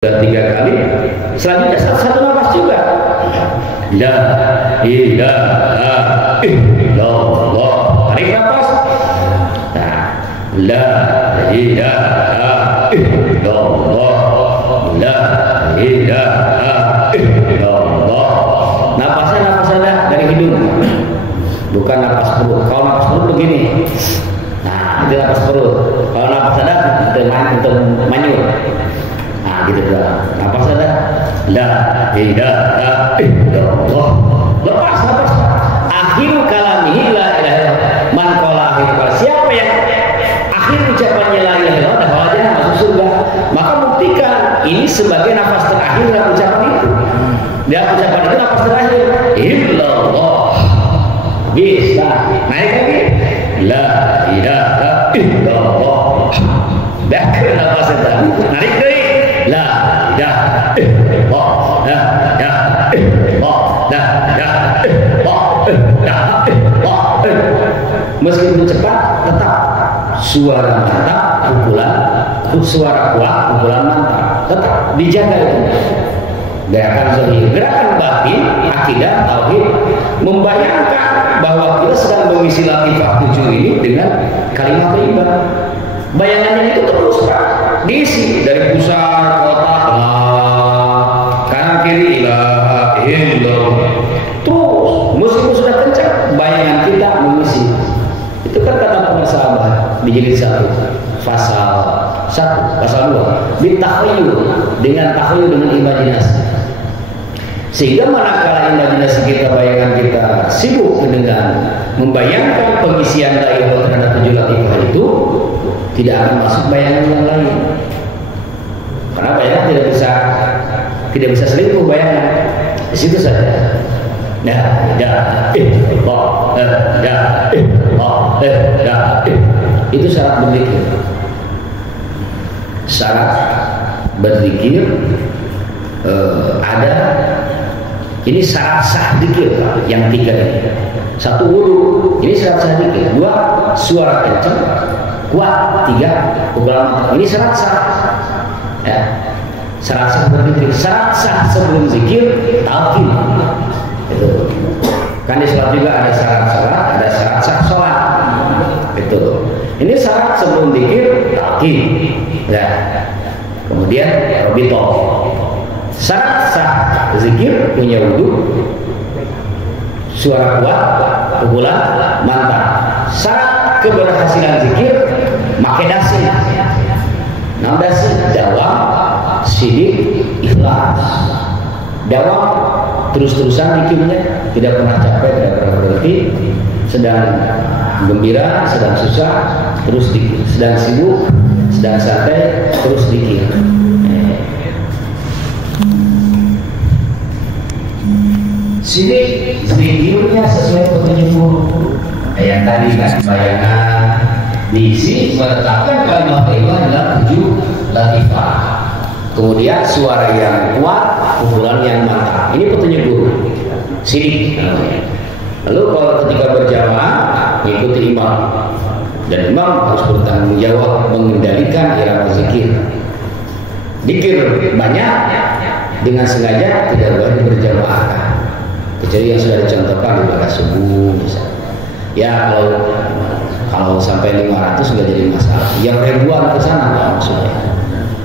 sudah 3 kali, selanjutnya satu nafas juga. La ilaha illallah. Tarik nafas. Nah, la ilaha illallah. La ilaha illallah. Nafasnya nafas ada dari hidung, bukan nafas perut. Kalau nafas perut begini. Nah, itu nafas perut. Kalau nafas ada untuk manyur. Nah, gitu juga. Nafas ada. La ilaha illallah. Lepas nafas. Akhir kalamihi la ilaha illallah. Man qala akhir kalam. Siapa yang akhir ucapannya la ilaha illallah dah wajah masuk surga. Maka buktikan ini sebagai nafas terakhir dalam ucapan itu. Dan ucapan itu nafas terakhir. Illallah. Bisa. Naik lagi. La ilaha illallah. Bakar nafas itu. Narik lagi. La ilaha illallah. La ilaha illallah. La ilaha illallah. La ilaha illallah. Meskipun cepat, tetap suara mantap, pukulan, suara kuat, pukulan mantap, tetap dijaga itu. Gerakan zahir, gerakan batin, akidah, tauhid, membayangkan bahwa kita sedang mengisi latifah 7 ini dengan kalimat thayyibah. Bayangannya itu terus Pak, diisi dari pusat otak, kanan kiri ilaha illallah. Terus meskipun sudah kencang, bayangan kita mengisi. Itu kan kata para sahabat di jilid 1 pasal 1 pasal 2 bitakhayul, dengan takhayul, dengan imajinasi. Sehingga manakala imajinasi kita, bayangan kita sibuk dengan membayangkan pengisian daya terhadap 7 latifah itu, tidak akan masuk bayangan yang lain. Karena bayangan tidak bisa selingkuh bayangan. Di situ saja. Nah, itu syarat berzikir. Syarat berzikir ada. Ini syarat sah zikir yang 3 ini. 1 wudu, ini syarat sah zikir. 2 suara kencang, kuat. 3 pukulan. Ini syarat sah. Ya. Syarat sah berzikir. Syarat sah sebelum zikir talqin. Itu. Kan di sholat juga ada syarat sholat, ada syarat sah sholat. Itu. Ini syarat sebelum zikir talqin. Ya. Kemudian robito. Syarat sah zikir punya wudu, suara kuat, pukulan mantap. Syarat keberhasilan zikir make dasi. Nah, dasi dawam, sidik, ikhlas. Dawam terus-terusan zikirnya, tidak pernah capek, tidak pernah berhenti. Sedang gembira, sedang susah, terus zikir. Sedang sibuk, sedang santai, terus zikir. Sidik zikirnya sesuai petunjuk guru. Yang tadi kan bayangan diisi menetapkan kalimat thayyibah adalah 7 latifah. Kemudian suara yang kuat, pukulan yang mantap. Ini petunjuk guru. Sidik. Lalu kalau ketika berjamaah mengikuti imam, dan imam harus bertanggung jawab mengendalikan irama zikir. Zikir banyak dengan sengaja tidak boleh berjamaahkan. Kecuali yang sudah dicontohkan di belakang subuh misalnya. Ya kalau sampai 500 nggak jadi masalah. Yang ribuan ke sana nggak maksudnya.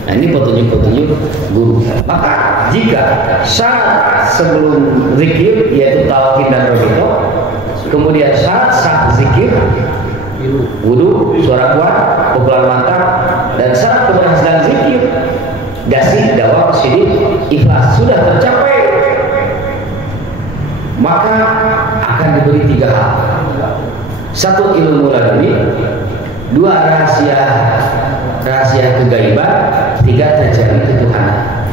Nah, ini petunjuk-petunjuk guru. Maka jika syarat sebelum zikir yaitu talqin dan robito, kemudian syarat sah zikir, wudu, suara kuat, pukulan mantap, dan syarat keberhasilan zikir, dasi, dawam, sidik, ikhlas sudah tercapai, maka akan diberi 3 hal. 1 ilmu laduni, 2 rahasia kegaiban, 3 terjadi ketuhanan.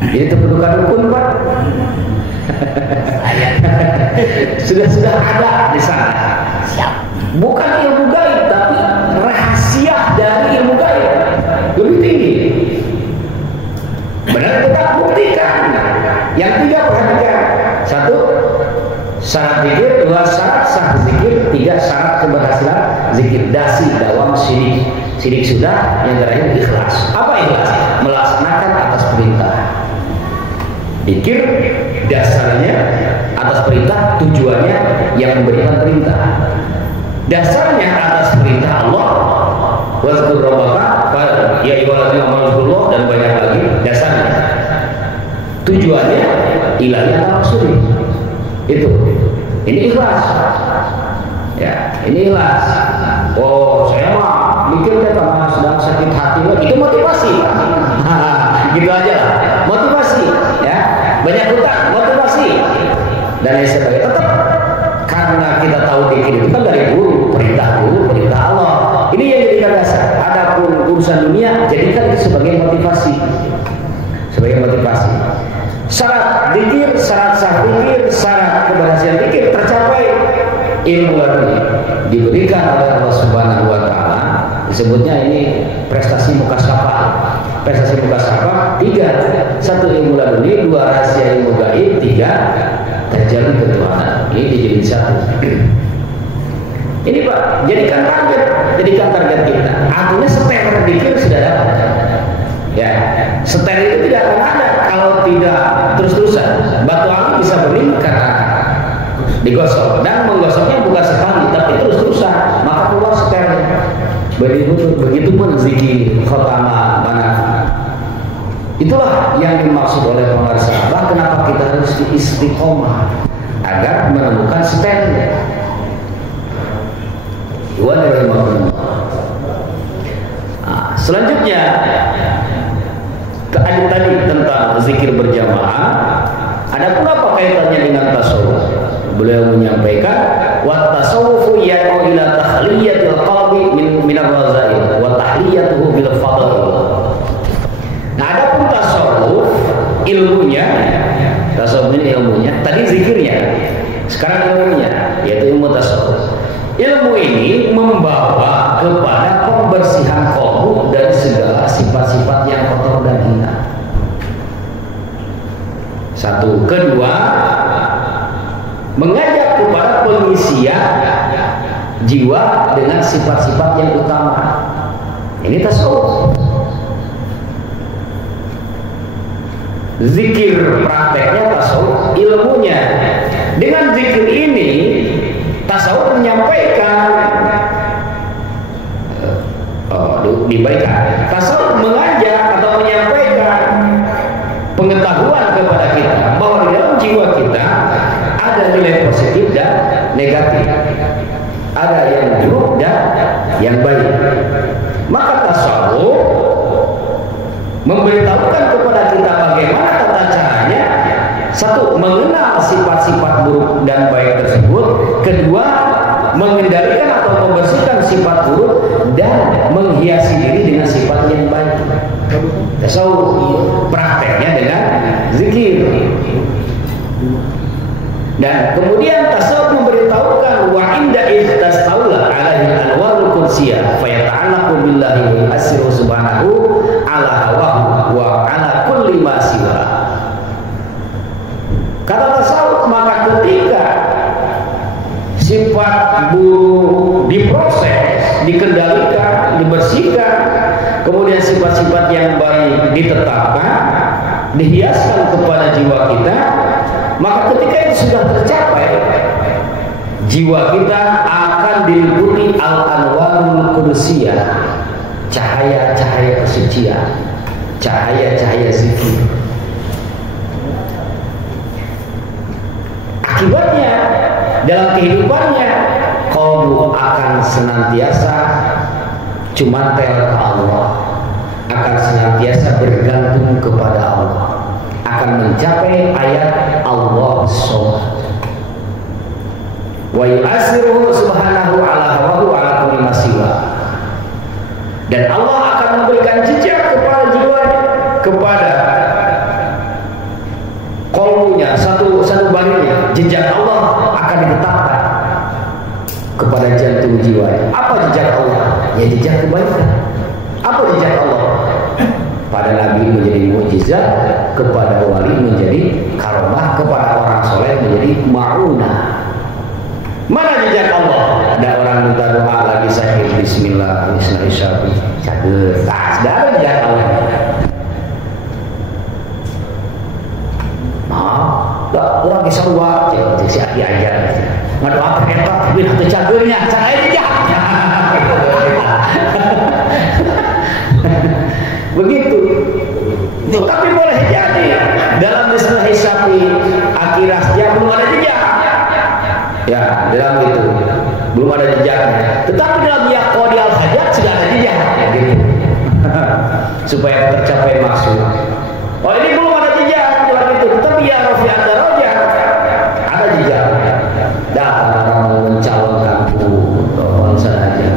Ini kedudukan rukun Pak. sudah ada di sana. Siap. Bukan ilmu gaib, tapi rahasia dari ilmu gaib lebih tinggi. Benar kita buktikan. Yang 3 perhatikan. 1 syarat zikir, 2 syarat sah zikir, 3 syarat keberhasilan zikir. Dasi, dawam, sidik. Sidik sudah, yang terakhir ikhlas. Apa ikhlas? melaksanakan atas perintah. Zikir dasarnya atas perintah, tujuannya yang memberikan perintah. Dasarnya atas perintah Allah, wazkur rabbaka ya ayyuhalladzina amanu dan banyak lagi dasarnya. Tujuannya ilahi maksudnya. Itu. Ini ikhlas. Ya, ini ikhlas. Oh, saya mah mikirnya karena sedang sakit hati, itu motivasi. Gitu aja lah. Motivasi, ya. Banyak hutang, motivasi. Dan lain sebagainya. Tetap karena kita tahu dikir itu kan dari guru, perintah Allah. Ini yang jadikan dasar. Adapun urusan dunia, jadikan itu sebagai motivasi. Sebagai motivasi. Syarat zikir, syarat sah zikir, syarat keberhasilan zikir tercapai ilmu laduni diberikan oleh Allah Subhanahu wa taala. Disebutnya ini prestasi mukasabah. Prestasi mukasabah 3. 1 ilmu laduni, 2 rahasia ilmu gaib, 3 terjalin ketuhanan. Ini dijadiin 1. Ini Pak, jadikan target kita. Artinya seter zikir sudah dapat. Ya, seter itu tidak akan ada kalau tidak terus-terusan. Batu api bisa berlimpah karena digosok, dan menggosoknya bukan sekali tapi terus-terusan, maka keluar seternya. Begitupun zikir khotama manaf. Itulah yang dimaksud oleh pemirsa. Kenapa kita harus istiqomah agar menemukan seternya. Selanjutnya tadi tentang zikir berjamaah. Ada pula apa kaitannya dengan tasawuf? Beliau menyampaikan wa tasawufu yad'u ila tahliyatil qalbi min ar-razail wa tahliyatuhu bil fadl. Nah, adapun tasawuf ilmunya, tasawuf ini ilmunya, tadi zikirnya, sekarang ilmunya, yaitu ilmu tasawuf. Ilmu ini membawa kepada pembersihan qalbu dari segala sifat-sifat yang kotor dan hina. 1. Kedua, mengajak kepada pengisian jiwa dengan sifat-sifat yang utama. Ini tasawuf. Zikir prakteknya tasawuf, ilmunya. Dengan zikir ini tasawuf menyampaikan dibaikan. Tasawuf mengajak atau menyampaikan pengetahuan kepada kita bahwa di dalam jiwa kita ada nilai positif dan negatif, ada yang buruk dan yang baik. Maka tasawuf memberitahukan kepada kita bagaimana tata caranya. 1. Mengenal sifat-sifat buruk dan baik tersebut. Kedua, mengendalikan atau membersihkan sifat buruk dan menghiasi diri dengan sifat yang baik. Tasawuf prakteknya dengan zikir. Dan kemudian tasawuf memberitahukan wa inda istastaula alaihi anwarul qudsiyah fa yata'allaqu billahi wa asiru subhanahu ala hawahu wa ala kulli ma siwa. Kata tasawuf, maka ketika sifat buruk diproses, dikendalikan, dibersihkan, kemudian sifat-sifat yang baik ditetapkan, dihiaskan kepada jiwa kita, maka ketika itu sudah tercapai, jiwa kita akan diliputi al-anwarul qudsiyah, cahaya-cahaya kesucian, cahaya-cahaya zikir. Akibatnya dalam kehidupannya qalbu akan senantiasa cumantel ke Allah, akan senantiasa bergantung kepada Allah, akan mencapai ayat Allah Subhanahu wa yu'asiruhu subhanahu ala hawahu ala kulli masiwa. Dan Allah akan memberikan jejak kepada jiwanya, kepada qalbunya, satu bagiannya, jejak Allah akan ditetapkan kepada jantung jiwanya. Apa jejak Allah? Ya jejak kebaikan. Apa jejak Allah? Pada Nabi menjadi mukjizat, kepada wali menjadi karomah, kepada orang soleh menjadi ma'unah. Mana jejak Allah? Ada orang minta doa lagi sakit, bismillah, bismillah, cager. Tak ada jejak Allah. orang bisa luar, cek si Aki aja. Ngadu apa eta, bin atau cagernya, cara aja. Begitu. Tapi boleh jadi dalam istilah hisabi akhirahnya belum ada jejak. Ya, dalam itu belum ada jejaknya. Tetapi dalam yaqdi al-hajat sudah ada jejak. Gitu. Supaya tercapai maksud. Oh ini belum ada jejak dalam itu, tetapi ya rafi'an darajat ada jejak. Datang orang mencalonkanku, doa saja.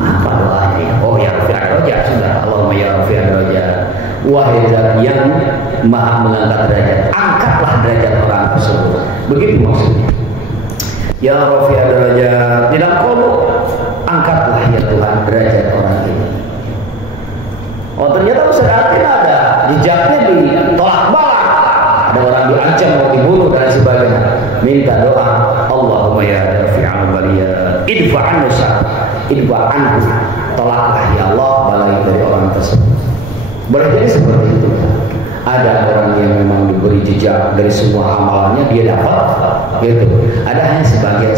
Apa doanya? Oh ya rafi'an darajat sudah. Allahumma ya rafi'an darajat. Wahai zat yang maha mengangkat derajat, angkatlah derajat orang tersebut. Begitu maksudnya. Ya rafi'an darajat, tidak perlu angkatlah ya Tuhan derajat orang ini. Oh ternyata Ustaz ada jejaknya ditolak balak, ada orang diancam mau dibunuh dan sebagainya. Minta doa, Allahumma ya rafi'an baliyat idfa'an nusa idfa'an, tolaklah ya Allah balai dari orang tersebut. Boleh jadi seperti itu. Ada orang yang memang diberi jejak dari semua amalannya dia dapat, gitu. Ada hanya sebagian.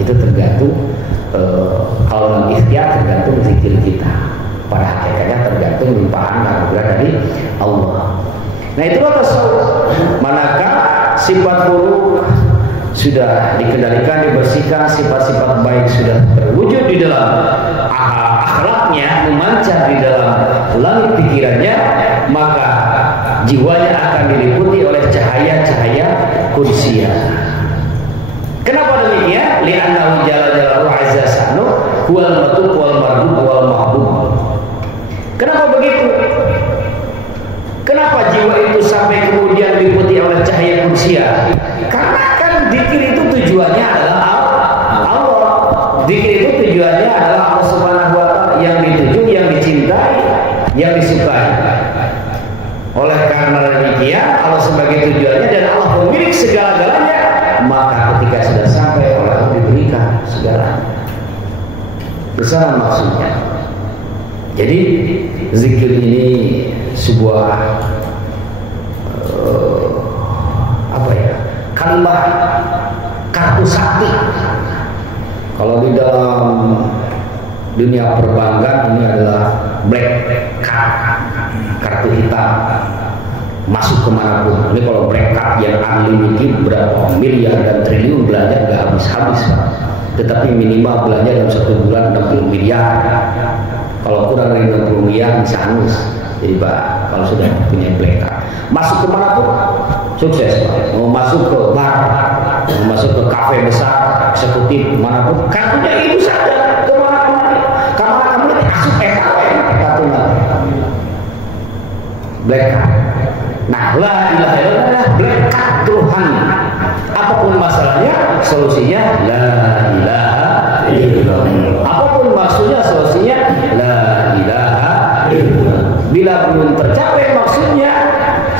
Itu tergantung kalau dalam ikhtiar tergantung zikir kita. Pada hakikatnya tergantung limpahan anugerah dari Allah. Nah itulah tasawuf. Manakah sifat buruk sudah dikendalikan, dibersihkan, sifat-sifat baik sudah terwujud di dalam akhlaknya, memancar di dalam langit pikirannya, maka jiwanya akan diliputi oleh cahaya-cahaya kudsiyah. Kenapa demikian? Li'annahu jalla jalaluhu azza sa'nu huwal matub wal mardud wal mahbub. Kenapa begitu? Kenapa jiwa itu sampai kemudian diliputi oleh cahaya kudsiyah? Karena kan zikir itu tujuannya adalah Allah. Zikir itu tujuannya adalah Allah Subhanahu wa taala, yang dituju, yang dicintai, yang disukai. Oleh karena demikian Allah sebagai tujuannya dan Allah pemilik segala-galanya, maka ketika sudah sampai Allah diberikan segalanya. Besar maksudnya. Jadi zikir ini sebuah kalimat kartu sakti. Kalau di dalam dunia perbankan ini adalah black card, kartu hitam, masuk kemanapun. Ini kalau black card yang unlimited berapa miliar dan triliun belanja nggak habis-habis, Pak. Tetapi minimal belanja dalam 1 bulan 60 miliar. Kalau kurang dari 60 miliar bisa hangus. Jadi Pak, kalau sudah punya black card, masuk kemanapun sukses, Pak. Mau masuk ke bar, mau masuk ke kafe besar, eksekutif, manapun, kartunya itu saja. Kemana-mana, kamu masuk kartunya black card. Nah, la ilaha illallah black card Tuhan. Apapun masalahnya, solusinya la ilaha illallah. Apapun maksudnya, solusinya la ilaha illallah. Bila belum tercapai maksudnya,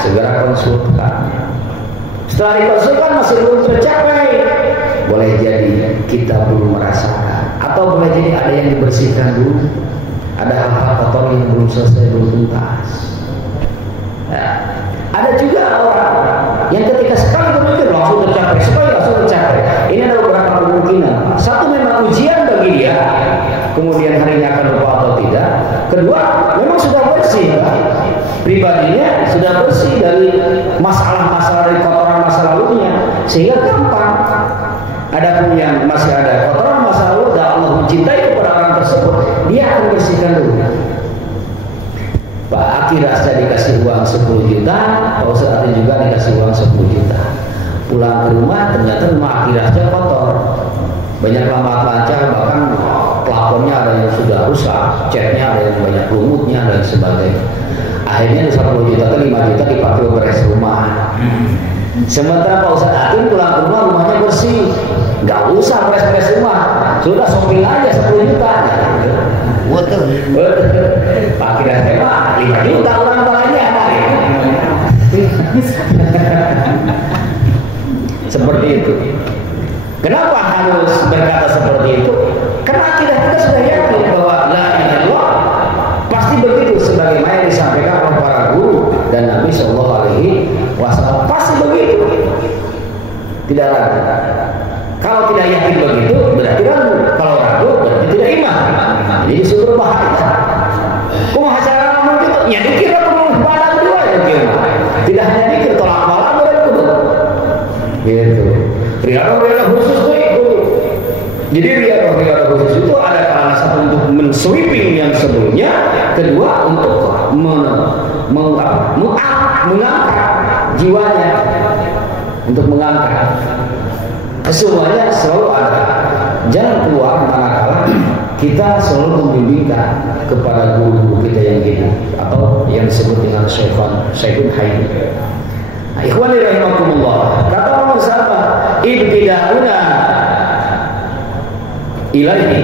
segera konsulkan. Setelah dikonsulkan masih belum tercapai, boleh jadi kita belum merasakan, atau boleh jadi ada yang dibersihkan dulu, ada hal-hal kotor yang belum selesai, belum tuntas. Ya. Ada juga orang yang ketika sekali berpikir langsung tercapai, sekali langsung tercapai. Ini ada beberapa kemungkinan. Satu, memang ujian bagi dia, kemudian harinya akan lupa atau tidak. Kedua, memang sudah bersih, pribadinya sudah bersih dari masalah-masalah, dari kotoran masa lalunya, sehingga gampang. Adapun yang masih ada kotoran masa lalu dan Allah mencintai kepada orang tersebut, dia akan bersihkan dulu. Pak Akhirat saya dikasih uang 10 juta, Pak Ustaz juga dikasih uang 10 juta. Pulang ke rumah ternyata rumah Akhiratnya kotor, banyak lambat lancar, bahkan plafonnya ada yang sudah rusak, catnya ada yang banyak lumutnya dan sebagainya. Akhirnya 10 juta ke 5 juta dipakai beres rumah. Sementara Pak Ustaz Hakim pulang ke rumah, rumahnya bersih, nggak usah beres-beres rumah, sudah shopping aja 10 juta. Betul. Pak Kira tema 5 juta orang balanya. Seperti itu. Kenapa harus berkata seperti itu? Karena kita sudah yakin bahwa la ilaha illallah pasti begitu sebagaimana disampaikan oleh para guru dan Nabi Shallallahu Alaihi Wasallam. Pasti begitu, tidak ragu. Kalau tidak yakin begitu berarti ragu. Kalau ragu berarti tidak iman. Jadi itu berbahaya. Kumaha cara ngomong gitu? Ya dikira perlu pada dua ya gitu. Tidak hanya dikira tolak bala berarti gitu. Riado khusus itu. Jadi riado khusus itu ada karena satu untuk men-sweeping yang sebelumnya, kedua untuk mengangkat jiwanya, untuk mengangkat. Semuanya selalu ada jalan keluar manakala kita selalu membimbingkan kepada guru kita yang hidup atau yang disebut dengan Syekhun Hayy. Ikhwani rahimakumullah, kata para sahabat, ibtida'una ilaihi.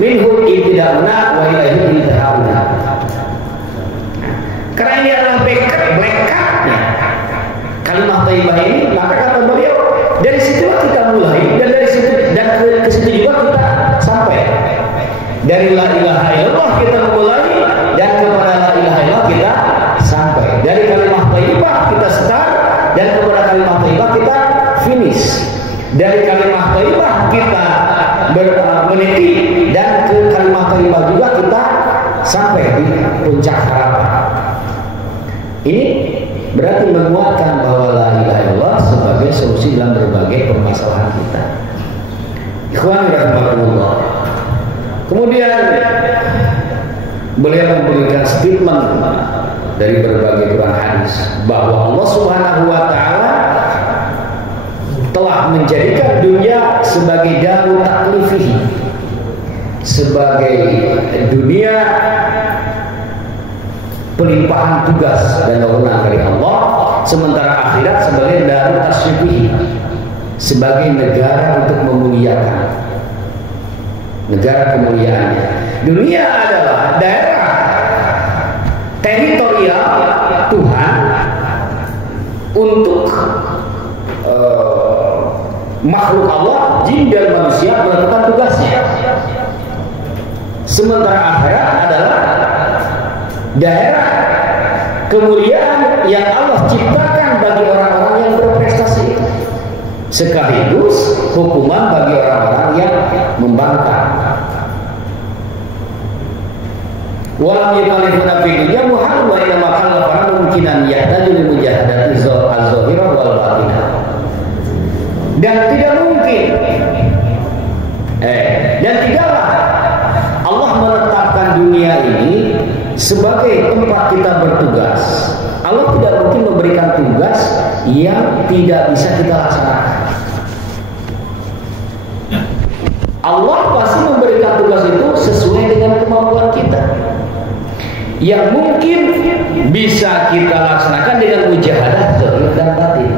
Minhum ibtida'una wa ilaihi ibtida'una. Karena ini adalah bekatnya kalimat thayyibah ini, maka kata beliau dari situlah kita mulai dan dari situ dan ke situ juga kita sampai. Dari la ilaha illallah kita mulai dan kepada la ilaha illallah kita sampai. Dari kalimat thayyibah kita start dan kepada kalimat thayyibah kita finish. Dari kalimat thayyibah kita meniti dan ke kalimat thayyibah juga kita sampai di puncak harapan. Ini berarti menguatkan bahwa la ilaha illallah sebagai solusi dalam berbagai permasalahan kita. Ikhwan rahimakumullah. Kemudian beliau memberikan statement dari berbagai Quran hadis bahwa Allah Subhanahu wa taala telah menjadikan dunia sebagai daru taklifihi, sebagai dunia pelimpahan tugas dan wewenang dari Allah, sementara akhirat sebagai daru tasyrifihi, sebagai negara untuk memuliakan, negara kemuliaannya. Dunia adalah daerah teritorial Tuhan untuk makhluk Allah, jin dan manusia melakukan tugasnya. Sementara akhirat adalah daerah kemuliaan yang Allah ciptakan bagi orang-orang yang berprestasi, sekaligus hukuman bagi orang-orang yang membangkang. Walam yukalifuna fi dunya muhal wa ila makal fa mungkinan yahtaju li mujahadati az-zahirah wal batinah. Dan tidak mungkin dan tidaklah Allah menetapkan dunia ini sebagai tempat kita bertugas. Allah tidak mungkin memberikan tugas yang tidak bisa kita laksanakan. Allah pasti memberikan tugas itu sesuai dengan kemampuan kita. Yang mungkin bisa kita laksanakan dengan mujahadah zahir dan batin.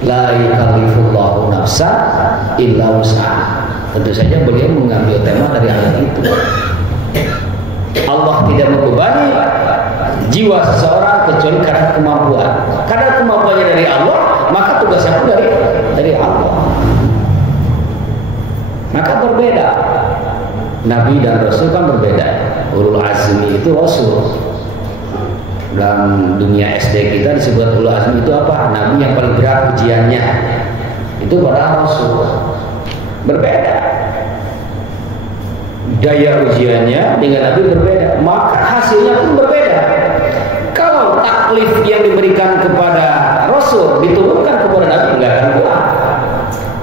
La yukallifullahu nafsan illa wus'aha. Tentu saja beliau mengambil tema dari ayat itu. Allah tidak membebani jiwa seseorang kecuali karena kemampuan. Karena kemampuannya dari Allah, maka tugasnya pun dari Allah. Maka berbeda. Nabi dan Rasul kan berbeda. Ulul azmi itu Rasul. Dalam dunia SD kita disebut ulul azmi itu apa? Nabi yang paling berat ujiannya. Itu para Rasul. Berbeda. Daya ujiannya dengan Nabi berbeda, maka hasilnya pun berbeda. Kalau taklif yang diberikan kepada Rasul diturunkan kepada Nabi enggak akan kuat.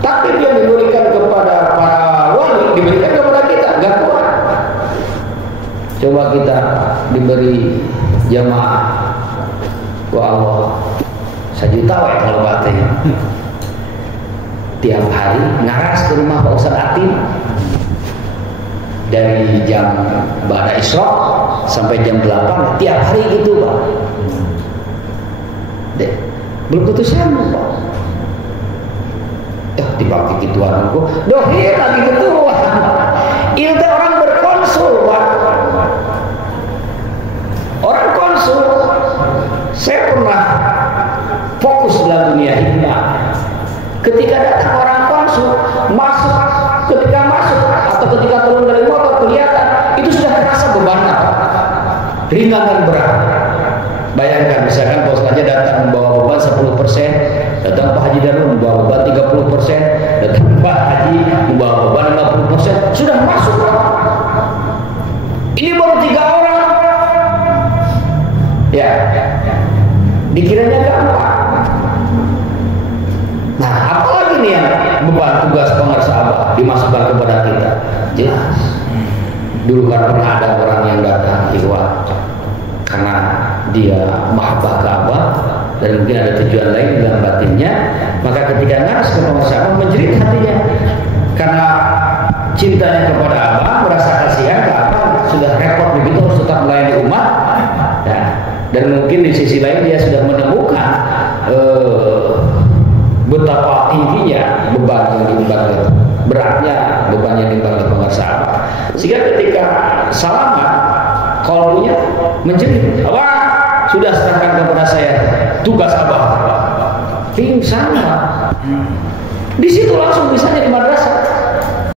Taklif yang diberikan kepada para wali diberikan kepada kita enggak kuat. Coba kita diberi jamaah, wa Allah 1 juta kalau batin. Tiap hari ngaras ke rumah Pak Ustaz Atin. Dari jam ba'da Isra sampai jam 8 tiap hari gitu Pak. Belum putus nyambung Pak. Dipakai gituan aku. Dohir lagi gituan. Itu orang berkonsul Pak. Orang konsul. Saya pernah fokus dalam dunia hikmah. Ketika datang orang konsul masuk, ketika masuk atau ketika turun dari motor kelihatan itu sudah terasa beban apa? ringan dan berat. Bayangkan misalkan Pak Ustaznya datang membawa beban 10%, datang Pak Haji Darul membawa beban 30%, datang Pak Haji membawa beban 50%, sudah masuk Pak. Ini baru 3 orang. Ya, dikiranya gampang. Nah, apalagi nih yang beban tugas pengarsa Abah dimasukkan kepada kita? Jelas. Dulu kan pernah ada orang yang datang ikhwah karena dia mahabbah ke Abah dan mungkin ada tujuan lain dalam batinnya, maka ketika ngaras ke pengarsa Abah menjerit hatinya karena cintanya kepada Abah, merasa kasihan ke Abah, sudah repot begitu harus tetap melayani umat. Ya. Dan mungkin di sisi lain dia sudah menemukan betapa tingginya beban yang diemban, beratnya beban yang diemban oleh pengarsa Abah. Sehingga ketika salaman, kalbunya menjerit, Abah sudah serahkan kepada saya tugas Abah. Pingsan Pak. Di situ langsung misalnya di madrasah